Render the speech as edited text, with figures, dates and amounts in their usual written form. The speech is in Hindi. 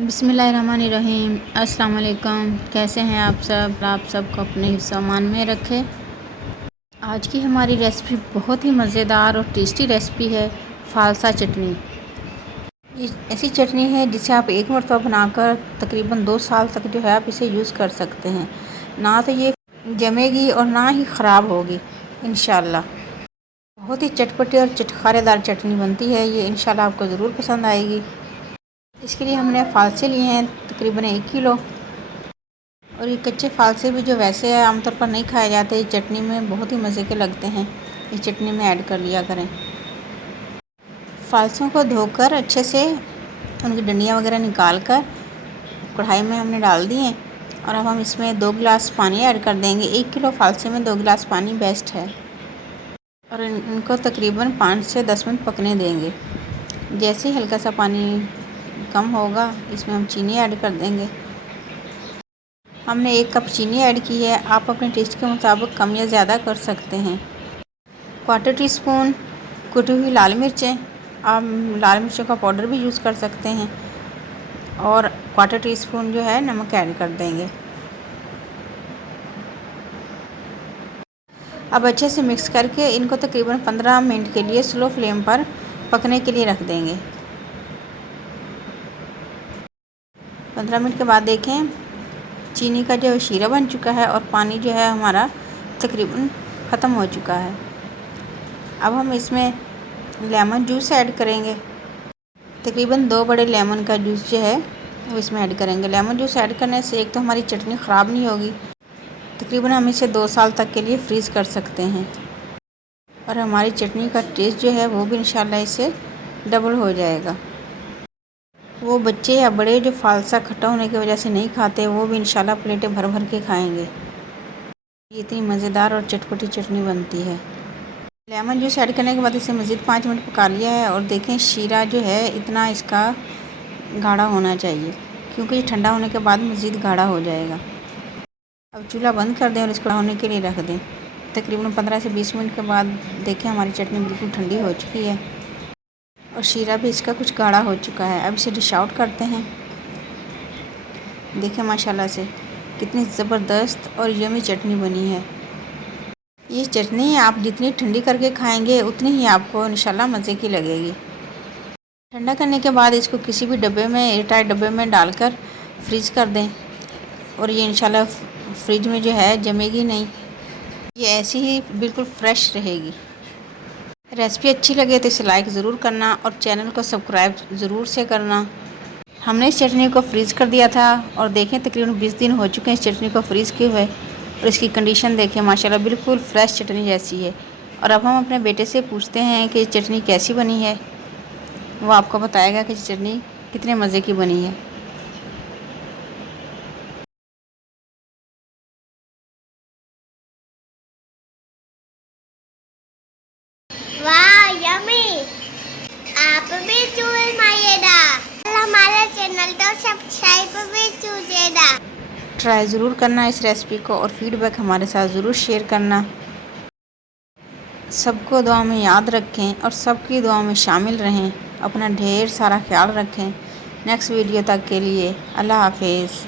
बिस्मिल्लाहिर्रहमानिर्रहीम। अस्सलाम वालेकुम। कैसे हैं आप सबको अपने हिफ्ज़ अमान में रखें। आज की हमारी रेसिपी बहुत ही मज़ेदार और टेस्टी रेसिपी है, फ़ालसा चटनी। ये ऐसी चटनी है जिसे आप एक मरतबा बनाकर तकरीबन 2 साल तक जो है आप इसे यूज़ कर सकते हैं। ना तो ये जमेगी और ना ही ख़राब होगी इंशाल्लाह। बहुत ही चटपटी और चटखारेदार चटनी बनती है ये, इंशाल्लाह आपको ज़रूर पसंद आएगी। इसके लिए हमने फ़ालसे लिए हैं तकरीबन 1 किलो। और ये कच्चे फ़ालसे भी जो वैसे आमतौर पर नहीं खाए जाते, ये चटनी में बहुत ही मज़े के लगते हैं। ये चटनी में ऐड कर लिया करें। फ़ालसों को धोकर अच्छे से उनकी डंडियाँ वगैरह निकाल कर कढ़ाई में हमने डाल दी हैं। और अब हम इसमें 2 गिलास पानी ऐड कर देंगे। 1 किलो फ़ालसे में 2 गिलास पानी बेस्ट है। और इनको तकरीबन 5 से 10 मिनट पकने देंगे। जैसे ही हल्का सा पानी कम होगा, इसमें हम चीनी ऐड कर देंगे। हमने 1 कप चीनी ऐड की है, आप अपने टेस्ट के मुताबिक कम या ज़्यादा कर सकते हैं। 1/4 टीस्पून कुटी हुई लाल मिर्चें, आप लाल मिर्चों का पाउडर भी यूज़ कर सकते हैं। और 1/4 टीस्पून जो है नमक ऐड कर देंगे। अब अच्छे से मिक्स करके इनको तकरीबन 15 मिनट के लिए स्लो फ्लेम पर पकने के लिए रख देंगे। 15 मिनट के बाद देखें चीनी का जो शीरा बन चुका है और पानी जो है हमारा तकरीबन ख़त्म हो चुका है। अब हम इसमें लेमन जूस ऐड करेंगे। तकरीबन 2 बड़े लेमन का जूस जो है वो इसमें ऐड करेंगे। लेमन जूस ऐड करने से एक तो हमारी चटनी ख़राब नहीं होगी, तकरीबन हम इसे 2 साल तक के लिए फ्रीज़ कर सकते हैं। और हमारी चटनी का टेस्ट जो है वो भी इंशाल्लाह इससे डबल हो जाएगा। वो बच्चे या बड़े जो फ़ालसा खट्टा होने की वजह से नहीं खाते, वो भी इंशाल्लाह प्लेटें भर भर के खाएंगे। ये इतनी मज़ेदार और चटपटी चटनी बनती है। लेमन जूस ऐड करने के बाद इसे मज़ीद 5 मिनट पका लिया है। और देखें शीरा जो है इतना इसका गाढ़ा होना चाहिए, क्योंकि ये ठंडा होने के बाद मज़ीद गाढ़ा हो जाएगा। अब चूल्हा बंद कर दें और इसको होने के लिए रख दें। तकरीबन 15 से 20 मिनट के बाद देखें हमारी चटनी बिल्कुल ठंडी हो चुकी है और शीरा भी इसका कुछ गाढ़ा हो चुका है। अब इसे डिश आउट करते हैं। देखें माशाल्लाह से कितनी ज़बरदस्त और यमी चटनी बनी है। ये चटनी आप जितनी ठंडी करके खाएंगे उतनी ही आपको इंशाल्लाह मज़े की लगेगी। ठंडा करने के बाद इसको किसी भी डब्बे में, एयरटाइट डब्बे में डालकर फ्रीज़ कर दें। और ये इंशाल्लाह फ्रिज में जो है जमेगी नहीं, ये ऐसी ही बिल्कुल फ्रेश रहेगी। रेसिपी अच्छी लगे तो इसे लाइक ज़रूर करना और चैनल को सब्सक्राइब ज़रूर से करना। हमने इस चटनी को फ्रीज़ कर दिया था और देखें तकरीबन 20 दिन हो चुके हैं इस चटनी को फ्रीज़ किए हुए। और इसकी कंडीशन देखें माशाल्लाह बिल्कुल फ्रेश चटनी जैसी है। और अब हम अपने बेटे से पूछते हैं कि चटनी कैसी बनी है। वो आपको बताएगा कि चटनी कितने मज़े की बनी है। वाह यम्मी, आप भी चूल मारिएगा, हमारे चैनल को सब्सक्राइब भी कीजिएगा। ट्राई ज़रूर करना इस रेसिपी को और फीडबैक हमारे साथ ज़रूर शेयर करना। सबको दुआ में याद रखें और सबकी दुआ में शामिल रहें। अपना ढेर सारा ख्याल रखें। नेक्स्ट वीडियो तक के लिए अल्लाह हाफिज़।